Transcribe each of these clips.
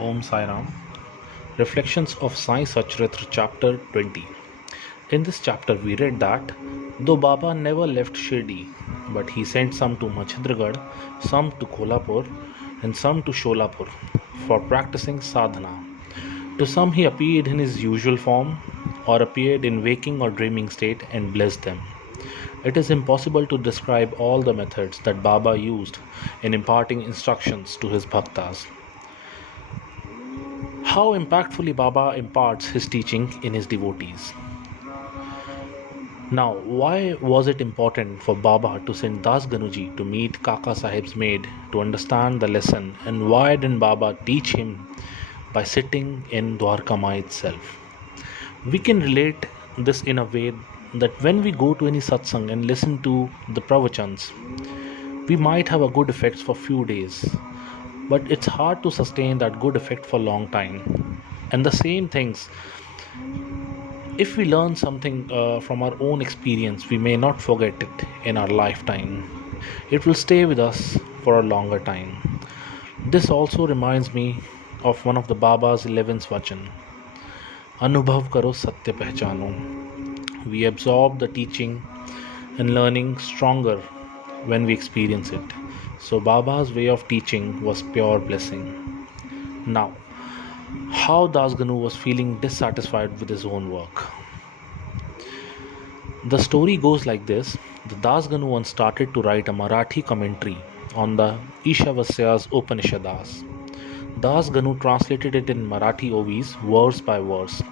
Om Sai Ram. Reflections of Sai Sacharitra, Chapter 20. In this chapter, we read that though Baba never left Shirdi, but he sent some to Machhadragarh, some to Kolhapur, and some to Sholapur for practicing sadhana. To some, he appeared in his usual form, or appeared in waking or dreaming state and blessed them. It is impossible to describe all the methods that Baba used in imparting instructions to his bhaktas. How impactfully Baba imparts his teaching in his devotees. Now, why was it important for Baba to send Das Ganuji to meet Kaka Sahib's maid to understand the lesson, and why didn't Baba teach him by sitting in Dwarka Mai itself? We can relate this in a way that when we go to any satsang and listen to the pravachans, we might have a good effects for few days, but it's hard to sustain that good effect for a long time. And the same things, if we learn something from our own experience, we may not forget it in our lifetime. It will stay with us for a longer time. This also reminds me of one of the Baba's 11th vachan. Anubhav karo satya pehchano. We absorb the teaching and learning stronger when we experience it. So Baba's way of teaching was pure blessing. Now, how Das Ganu was feeling dissatisfied with his own work. The story goes like this. The Das Ganu once started to write a Marathi commentary on the Ishavasya's Upanishadas. Das Ganu translated it in Marathi OVs verse by verse.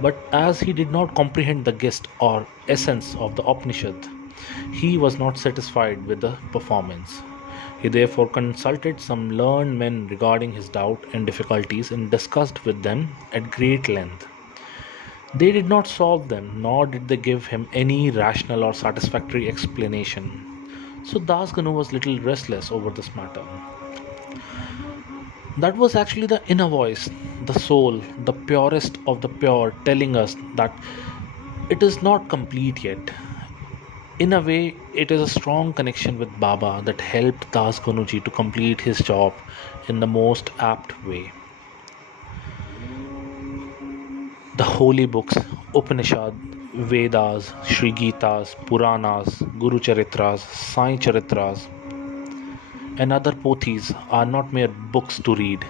But as he did not comprehend the gist or essence of the Upanishad, he was not satisfied with the performance. He therefore consulted some learned men regarding his doubt and difficulties and discussed with them at great length. They did not solve them, nor did they give him any rational or satisfactory explanation. So Das Ganu was little restless over this matter. That was actually the inner voice, the soul, the purest of the pure, telling us that it is not complete yet. In a way, it is a strong connection with Baba that helped Das Ganuji to complete his job in the most apt way. The holy books, Upanishad, Vedas, Sri Gitas, Puranas, Guru Charitras, Sai Charitras, and other pothis are not mere books to read.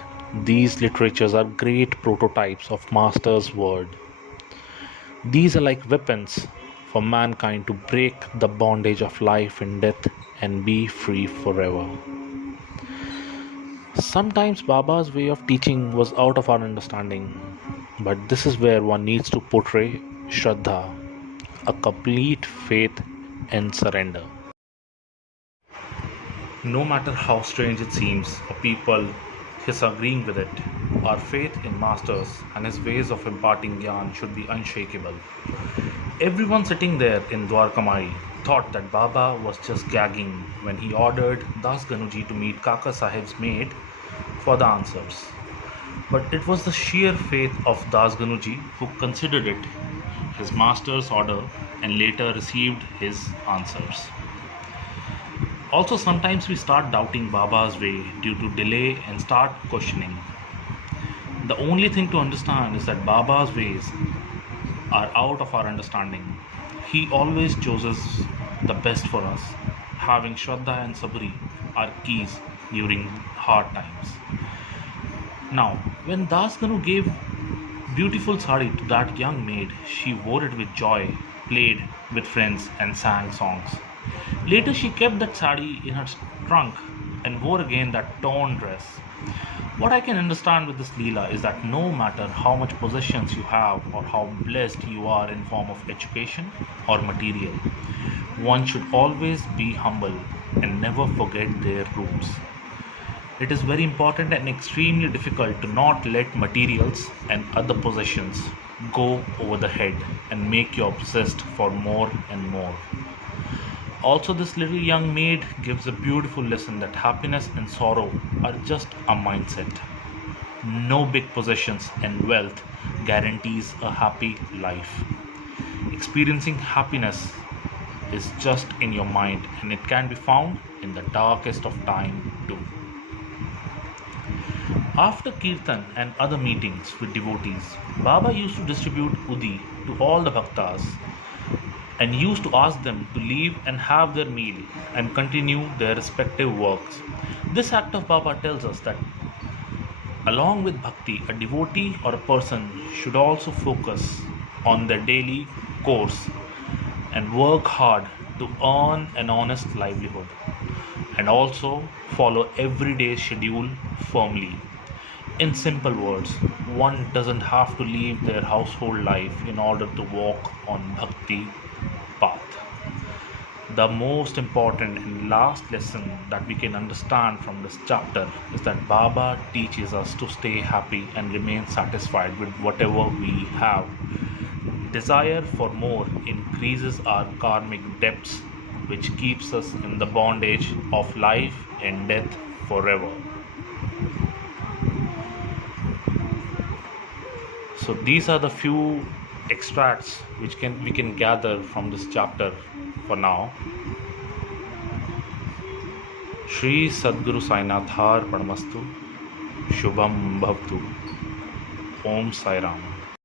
These literatures are great prototypes of Master's word. These are like weapons for mankind to break the bondage of life and death and be free forever. Sometimes Baba's way of teaching was out of our understanding, but this is where one needs to portray Shraddha, a complete faith and surrender. No matter how strange it seems, or people disagreeing with it, our faith in Masters and his ways of imparting Gyan should be unshakable. Everyone sitting there in Dwarka Mai thought that Baba was just gagging when he ordered Das Ganuji to meet Kaka Sahib's maid for the answers. But it was the sheer faith of Das Ganuji who considered it his master's order and later received his answers. Also, sometimes we start doubting Baba's way due to delay and start questioning. The only thing to understand is that Baba's ways are out of our understanding. He always chooses the best for us. Having Shraddha and Sabri are keys during hard times. Now, when Das Ganu gave beautiful sari to that young maid, she wore it with joy, played with friends and sang songs. Later she kept that sari in her trunk and wore again that torn dress. What I can understand with this Leela is that no matter how much possessions you have or how blessed you are in form of education or material, one should always be humble and never forget their roots. It is very important and extremely difficult to not let materials and other possessions go over the head and make you obsessed for more and more. Also, this little young maid gives a beautiful lesson that happiness and sorrow are just a mindset. No big possessions and wealth guarantees a happy life. Experiencing happiness is just in your mind and it can be found in the darkest of time too. After kirtan and other meetings with devotees, Baba used to distribute udi to all the bhaktas and used to ask them to leave and have their meal and continue their respective works. This act of Baba tells us that along with bhakti, a devotee or a person should also focus on their daily course and work hard to earn an honest livelihood and also follow everyday schedule firmly. In simple words, one doesn't have to leave their household life in order to walk on bhakti path. The most important and last lesson that we can understand from this chapter is that Baba teaches us to stay happy and remain satisfied with whatever we have. Desire for more increases our karmic debts, which keeps us in the bondage of life and death forever. So these are the few extracts which we can gather from this chapter for now. Shri Sadguru Sainathar Paramastu Shubham Bhavtu Om Sai Ram.